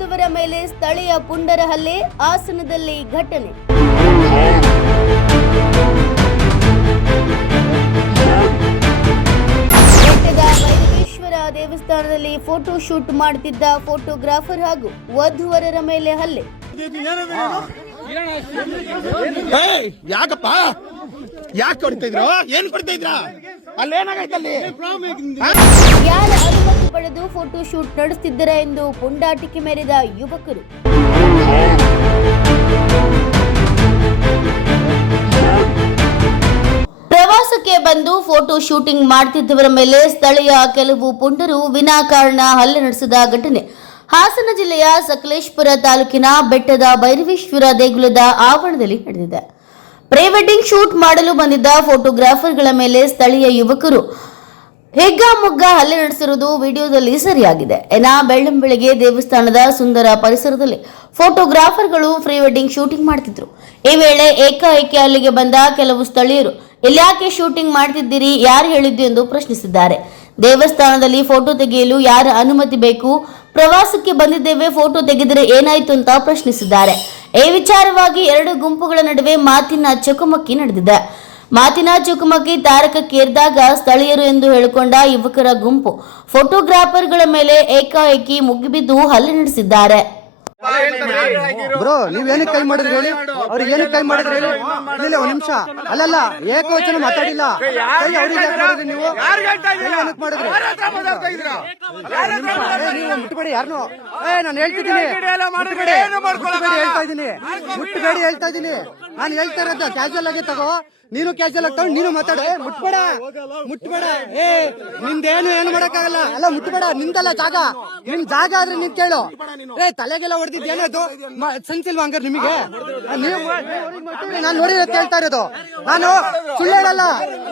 ಓದುವರ ಮೇಲೆ ಸ್ಥಳೀಯ ಪುಂಡರ ಹಲ್ಲೆ, ಹಾಸನದಲ್ಲಿ ಘಟನೆ. ಬೆಟ್ಟದ ಭೈರವೇಶ್ವರ ದೇವಸ್ಥಾನದಲ್ಲಿ ಫೋಟೋ ಶೂಟ್ ಮಾಡುತ್ತಿದ್ದ ಫೋಟೋಗ್ರಾಫರ್ ಹಾಗೂ ವಧುವರರ ಮೇಲೆ ಹಲ್ಲೆ. ಯಾಕಪ್ಪ ಯಾಕೆ ಕೊಡ್ತಾ ಇದ್ರು? ಏನ್ ಕೊಡ್ತಾ ಇದ್ರ? ಅಲ್ಲೇನಾಗೈತಲ್ಲಿ? ಯಾರ ಅನುಮತಿ ಪಡೆದು ಫೋಟೋ ಶೂಟ್ ನಡೆಸುತ್ತಿದ್ದರ ಎಂದು ಪುಂಡಾಟಿಕೆ ಮೆರೆದ ಯುವಕರು. ಪ್ರವಾಸಕ್ಕೆ ಬಂದು ಫೋಟೋ ಶೂಟಿಂಗ್ ಮಾಡುತ್ತಿದ್ದವರ ಮೇಲೆ ಸ್ಥಳೀಯ ಕೆಲವು ಪುಂಡರು ವಿನಾಕಾರಣ ಹಲ್ಲೆ ನಡೆಸಿದ ಘಟನೆ ಹಾಸನ ಜಿಲ್ಲೆಯ ಸಕಲೇಶಪುರ ತಾಲೂಕಿನ ಬೆಟ್ಟದ ಭೈರವೇಶ್ವರ ದೇಗುಲದ ಆವರಣದಲ್ಲಿ ನಡೆದಿದೆ. ಪ್ರೀ ವೆಡ್ಡಿಂಗ್ ಶೂಟ್ ಮಾಡಲು ಬಂದಿದ್ದ ಫೋಟೋಗ್ರಾಫರ್ಗಳ ಮೇಲೆ ಸ್ಥಳೀಯ ಯುವಕರು ಹಿಗ್ಗಾಮುಗ್ಗಾ ಹಲ್ಲೆ ನಡೆಸಿರುವುದು ವಿಡಿಯೋದಲ್ಲಿ ಸರಿಯಾಗಿದೆ. ಬೆಳ್ಳಂಬೆಳಗ್ಗೆ ದೇವಸ್ಥಾನದ ಸುಂದರ ಪರಿಸರದಲ್ಲಿ ಫೋಟೋಗ್ರಾಫರ್ಗಳು ಪ್ರೀ ವೆಡ್ಡಿಂಗ್ ಶೂಟಿಂಗ್ ಮಾಡ್ತಿದ್ರು. ಈ ವೇಳೆ ಏಕಾಏಕಿ ಅಲ್ಲಿಗೆ ಬಂದ ಕೆಲವು ಸ್ಥಳೀಯರು ಇಲ್ಯಾಕೆ ಶೂಟಿಂಗ್ ಮಾಡ್ತಿದ್ದೀರಿ, ಯಾರು ಹೇಳಿದ್ದು ಎಂದು ಪ್ರಶ್ನಿಸಿದ್ದಾರೆ. ದೇವಸ್ಥಾನದಲ್ಲಿ ಫೋಟೋ ತೆಗೆಯಲು ಯಾರ ಅನುಮತಿ ಬೇಕು? ಪ್ರವಾಸಕ್ಕೆ ಬಂದಿದ್ದೇವೆ, ಫೋಟೋ ತೆಗೆದರೆ ಏನಾಯ್ತು ಅಂತ ಪ್ರಶ್ನಿಸಿದ್ದಾರೆ. ಈ ವಿಚಾರವಾಗಿ ಎರಡು ಗುಂಪುಗಳ ನಡುವೆ ಮಾತಿನ ಚಕಮಕಿ ನಡೆದಿದೆ. ಮಾತಿನ ಚಕಮಕಿ ತಾರಕಕ್ಕೇರಿದಾಗ ಸ್ಥಳೀಯರು ಎಂದು ಹೇಳಿಕೊಂಡ ಯುವಕರ ಗುಂಪು ಫೋಟೋಗ್ರಾಫರ್ಗಳ ಮೇಲೆ ಏಕಾಏಕಿ ಮುಗಿಬಿದ್ದು ಹಲ್ಲೆ ನಡೆಸಿದ್ದಾರೆ. ಬ್ರೋ, ನೀವೇನಕ್ಕೆ ಕೈ ಮಾಡಿದ್ರಿ ಹೇಳಿ? ಅವ್ರಿಗೆ ಏನಕ್ಕೆ ಕೈ ಮಾಡಿದ್ರಿ ಹೇಳಿ? ಇಲ್ಲ, ಒಂದ್ ನಿಮಿಷ. ಅಲ್ಲಲ್ಲ, ಏಕವಚನ ಮಾತಾಡಿಲ್ಲ. ಕೈ ಅವ್ರಿಗೆ ಯಾಕೆ ಮಾಡಿದ್ರಿ ನೀವು? ಏನಕ್ಕೆ ಮಾಡಿದ್ರಿ ನೀವು? ಮುಟ್ಟಬೇಡಿ ಯಾರನ್ನು. ನಾನು ಹೇಳ್ತಿದ್ದೀನಿ, ಮುಟ್ಟಬೇಡಿ ಹೇಳ್ತಾ ಇದ್ದೀನಿ, ಮುಟ್ಟಬೇಡಿ ಹೇಳ್ತಾ ಇದ್ದೀನಿ. ನಾನು ಹೇಳ್ತಾ ಇರೋದು ಕ್ಯಾಶುವಲ್ ಆಗಿ ತಗೋ, ನೀನು ಕ್ಯಾಶುವಲ್ ಆಗಿ ತಗೊಂಡು ನೀನು ಮಾತಾಡ. ಮುಟ್ಬೇಡ ಮುಟ್ಬೇಡ. ನಿಂದೇನು ಏನು ಮಾಡಕ್ಕಾಗಲ್ಲ. ಅಲ್ಲ, ಮುಟ್ಬೇಡ. ನಿಂದಲ್ಲ ಜಾಗ, ನಿಮ್ ಜಾಗ ಆದ್ರೆ ನಿನ್ ಕೇಳು. ತಲೆಗೆಲ್ಲ ಹೊಡೆದಿದ್ದೇನದು ಸೆನ್ಸ್ ಇಲ್ವಾ ಹಂಗಾರೆ ನಿಮಗೆ? ನಾನು ನೋಡಿ ಕೇಳ್ತಾ ಇರೋದು. ನಾನು ಸುಳ್ಳು ಹೇಳಲ್ಲ,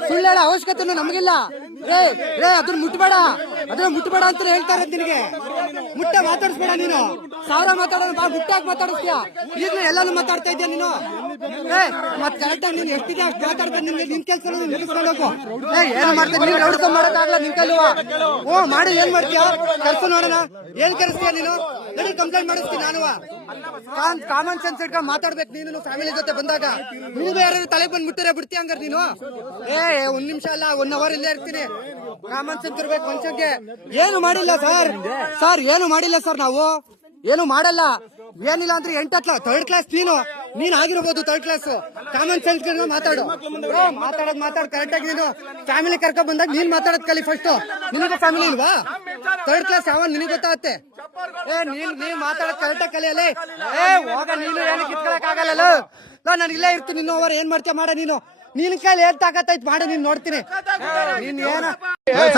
ಸುಳ್ಳು ಹೇಳೋ ಅವಶ್ಯಕತೆ ನಮಗಿಲ್ಲ. ಅದನ್ನ ಮುಟ್ಬೇಡ, ಅದನ್ನ ಮುಟ್ಬೇಡ ಅಂತ ಹೇಳ್ತಾ ಇರೋದು ನಿನಗೆ. ಮುಟ್ಟ ಮಾತಾಡಿಸ್ಬೇಡ ನೀನು. ಸಾವಿರ ಮಾತಾಡೋದು ಮುಟ್ಟಾಗಿ ಮಾತಾಡಿಸ್ತೀಯ. ಈಗಲೂ ಎಲ್ಲಾನು ಮಾತಾಡ್ತಾ ಇದ್ಯಾ ನೀನು. ಮತ್ ಕರೆಕ್ಟಾಗಿ ನೀನು ಎಷ್ಟಿದೆ ಅಷ್ಟು ಮಾತಾಡ್ತಾ ನಿನ್ಗೆ ನಿನ್ ಕೆಲಸ ನಿಲ್ಲಿಸ್ಕೊಂಡು ಹೋಗು. ಏನ್ ಮಾಡ್ತೀನಿ ನೀನು? ರೌಡಿಸಮ್ ಮಾಡಕ್ಕಾಗಲ್ಲ ನಿನ್ ಕೈಲುವ. ಮಾಡಿ ಏನ್ ಮಾಡ್ತೀಯ? ಕರ್ಸು ನೋಡೋಣ. ಏನ್ ಕರೆಸ್ತೀಯ ನೀನು? ನಡಿ ಕಂಪ್ಲೇಂಟ್ ಮಾಡಿಸ್ತೀನಿ ನಾನು. ಕಾಮನ್ ಸೆನ್ಸ್ ಇಟ್ಕೊಂಡು ಮಾತಾಡ್ಬೇಕು ನೀನು. ಫ್ಯಾಮಿಲಿ ಜೊತೆ ಬಂದಾಗ ನೀನು ಯಾರು ತಲೆ ಬಂದ್ ಮುಟ್ಟರೆ ಬಿಡ್ತೀಯ ಹಂಗಾರೆ ನೀನು? ಒಂದ್ ನಿಮಿಷ ಅಲ್ಲ, 1 ಅವರ್ ಇಲ್ಲೇ ಇರ್ತೀನಿ. ಕಾಮನ್ ಸೆನ್ಸ್ ಇರ್ಬೇಕು ಮನುಷ್ಯನ್ಗೆ. ಏನು ಮಾಡಿಲ್ಲ ಸರ್, ಏನು ಮಾಡಿಲ್ಲ ಸರ್. ನಾವು ಏನು ಮಾಡಲ್ಲ. ಏನಿಲ್ಲ ಅಂದ್ರೆ 8th 3rd ಕ್ಲಾಸ್ ನೀನ್ ಆಗಿರ್ಬೋದು. 3rd class. ಕಾಮನ್ ಸೆನ್ಸ್ ಮಾತಾಡು. ಮಾತಾಡ್ ಕರೆಕ್ಟ್ ಆಗಿ. ನೀನು ಫ್ಯಾಮಿಲಿ ಕರ್ಕೊಂಡ್ ಬಂದಾಗ ನೀನ್ ಮಾತಾಡೋದ್ ಕಲಿ ಫಸ್ಟ್. ನಿನಗೆ ಫ್ಯಾಮಿಲಿ ಇಲ್ವಾ? 3rd ಕ್ಲಾಸ್ ಯಾವ ನಿನಗೆ ಗೊತ್ತಾಗತ್ತೆ? ನೀನ್ ಮಾತಾಡೋದ್ ಕರೆಕ್ಟ್ ಆಗಿ ಕಲಿಯಲ್ಲ. ಹೋಗ ನೀನು. ಏನು ಕಿತ್ಕೊಳಕ್ ಆಗಲ್ಲ. ನಾನು ಇಲ್ಲೇ ಇರ್ತೀನಿ. ಇನ್ನೂ ಅವರ್ ಏನ್ ಮಾಡ್ತೀಯ ಮಾಡ ನೀನು. ನಿನ್ ಕೈಲಿ ಏನ್ ತಾಕತ್ತೈತ್ ಮಾಡ, ನೀನ್ ನೋಡ್ತೀನಿ. ನೀನ್ ಏನ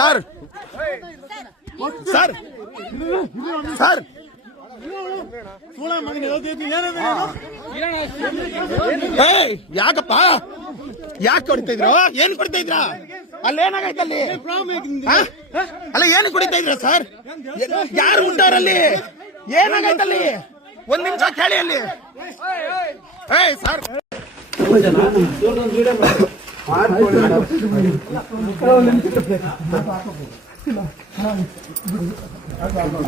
ಸರ್ ಸರ್ ಸರ್ ಯಾಕಪ್ಪ ಯಾಕೆ ಕೊಡ್ತಾ ಇದ್ರು? ಏನ್ ಕೊಡ್ತಾ ಇದ್ರ? ಅಲ್ಲೇನಾಗೈತಲ್ಲಿ? ಅಲ್ಲ, ಏನು ಕುಡಿತಾ ಇದ್ರ ಸರ್? ಯಾರು ಉಂಟವ್ರಲ್ಲಿ? ಏನಾಗೈತಲ್ಲಿ? 1 ನಿಮಿಷ ಕೇಳಿ ಅಲ್ಲಿ. ಸರ್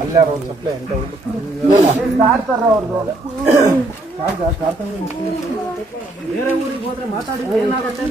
ಅಲ್ಲಾರು ಸಪ್ಲೈ ಅಂತ ಬೇರೆ ಊರಿಗೆ ಹೋದ್ರೆ ಮಾತಾಡಿ ಏನಾಗುತ್ತೆ?